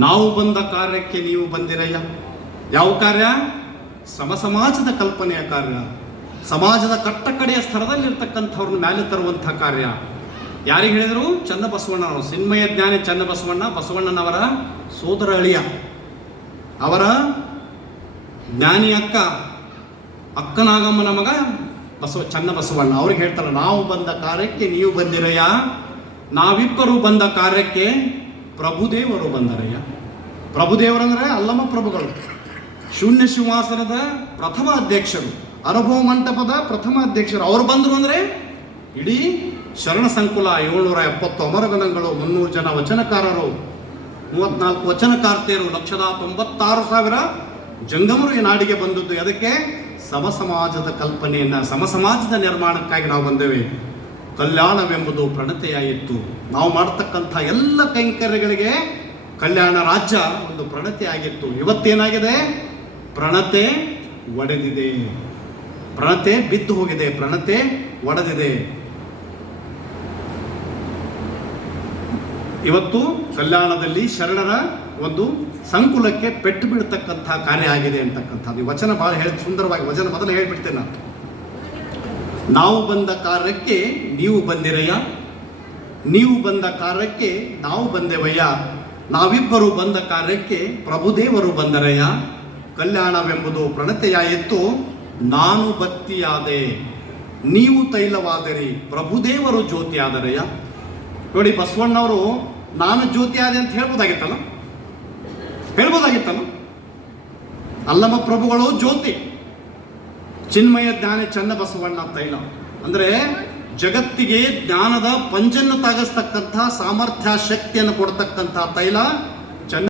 ನಾವು ಬಂದ ಕಾರ್ಯಕ್ಕೆ ನೀವು ಬಂದಿರಯ್ಯ. ಯಾವ ಕಾರ್ಯ? ಸಮಾಜದ ಕಲ್ಪನೆಯ ಕಾರ್ಯ, ಸಮಾಜದ ಕಟ್ಟಕಡೆಯ ಸ್ತರದಲ್ಲಿರ್ತಕ್ಕಂಥವ್ರನ್ನ ಮೇಲೆ ತರುವಂಥ ಕಾರ್ಯ. ಯಾರಿಗೆ ಹೇಳಿದರು? ಚನ್ನಬಸವಣ್ಣನವರು, ಸಿನ್ಮಯ ಜ್ಞಾನಿ ಚನ್ನಬಸವಣ್ಣ, ಬಸವಣ್ಣನವರ ಸೋದರ ಅಳಿಯ, ಅವರ ಜ್ಞಾನಿ ಅಕ್ಕನಾಗಮ್ಮನ ಮಗ ಚನ್ನಬಸವಣ್ಣ. ಅವ್ರಿಗೆ ಹೇಳ್ತಾರೆ, ನಾವು ಬಂದ ಕಾರ್ಯಕ್ಕೆ ನೀವು ಬಂದಿರಯ್ಯ, ನಾವಿಬ್ಬರು ಬಂದ ಕಾರ್ಯಕ್ಕೆ ಪ್ರಭುದೇವರು ಬಂದರಯ್ಯ. ಪ್ರಭುದೇವರಂದ್ರೆ ಅಲ್ಲಮ ಪ್ರಭುಗಳು, ಶೂನ್ಯ ಸಿಂಹಾಸನದ ಪ್ರಥಮ ಅಧ್ಯಕ್ಷರು, ಅನುಭವ ಮಂಟಪದ ಪ್ರಥಮ ಅಧ್ಯಕ್ಷರು. ಅವರು ಬಂದರು ಅಂದರೆ ಇಡೀ ಶರಣ ಸಂಕುಲ 770 ಅಮರಗಣಗಳು, 300 ಜನ ವಚನಕಾರರು, 34 ವಚನಕಾರ್ತಿಯರು, 1,96,000 ಜಂಗಮರು ಈ ನಾಡಿಗೆ ಬಂದದ್ದು. ಅದಕ್ಕೆ ಸಮಾಜದ ಕಲ್ಪನೆಯನ್ನು, ಸಮಾಜದ ನಿರ್ಮಾಣಕ್ಕಾಗಿ ನಾವು ಬಂದೇವೆ. ಕಲ್ಯಾಣವೆಂಬುದು ಪ್ರಣತೆಯಾಯಿತು. ನಾವು ಮಾಡತಕ್ಕಂಥ ಎಲ್ಲ ಕೈಂಕರ್ಯಗಳಿಗೆ ಕಲ್ಯಾಣ ರಾಜ್ಯ ಒಂದು ಪ್ರಣತೆಯಾಗಿತ್ತು. ಇವತ್ತೇನಾಗಿದೆ? ಪ್ರಣತೆ ಒಡೆದಿದೆ, ಪ್ರಣತೆ ಬಿದ್ದು ಹೋಗಿದೆ, ಪ್ರಣತೆ ಒಡೆದಿದೆ. ಇವತ್ತು ಕಲ್ಯಾಣದಲ್ಲಿ ಶರಣರ ಒಂದು ಸಂಕುಲಕ್ಕೆ ಪೆಟ್ಟು ಬೀಳ್ತಕ್ಕಂಥ ಕಾರ್ಯ ಆಗಿದೆ ಅಂತಕ್ಕಂಥದ್ದು. ವಚನ ಬಹಳ ಸುಂದರವಾಗಿ ವಚನ ಮೊದಲು ಹೇಳ್ಬಿಡ್ತೇನೆ ನಾನು. ನಾವು ಬಂದ ಕಾರ್ಯಕ್ಕೆ ನೀವು ಬಂದಿರಯ್ಯ, ನೀವು ಬಂದ ಕಾರ್ಯಕ್ಕೆ ನಾವು ಬಂದೆವಯ್ಯ, ನಾವಿಬ್ಬರು ಬಂದ ಕಾರ್ಯಕ್ಕೆ ಪ್ರಭುದೇವರು ಬಂದರಯ್ಯ. ಕಲ್ಯಾಣವೆಂಬುದು ಪ್ರಣತೆಯಾಯಿತು, ನಾನು ಬತ್ತಿಯಾದೆ, ನೀವು ತೈಲವಾದರಿ, ಪ್ರಭುದೇವರು ಜ್ಯೋತಿ ಆದರಯ್ಯ. ನೋಡಿ, ಬಸವಣ್ಣವರು ನಾನು ಜ್ಯೋತಿ ಆದೆ ಅಂತ ಹೇಳ್ಬೋದಾಗಿತ್ತಲ್ಲ, ಅಲ್ಲಮ ಪ್ರಭುಗಳು ಜ್ಯೋತಿ, ಚಿನ್ಮಯ ಜ್ಞಾನಿ ಚನ್ನಬಸವಣ್ಣ ತೈಲ. ಅಂದರೆ ಜಗತ್ತಿಗೆ ಜ್ಞಾನದ ಪಂಜನ್ನು ತಾಗಿಸ್ತಕ್ಕಂಥ ಸಾಮರ್ಥ್ಯ, ಶಕ್ತಿಯನ್ನು ಕೊಡ್ತಕ್ಕಂಥ ತೈಲ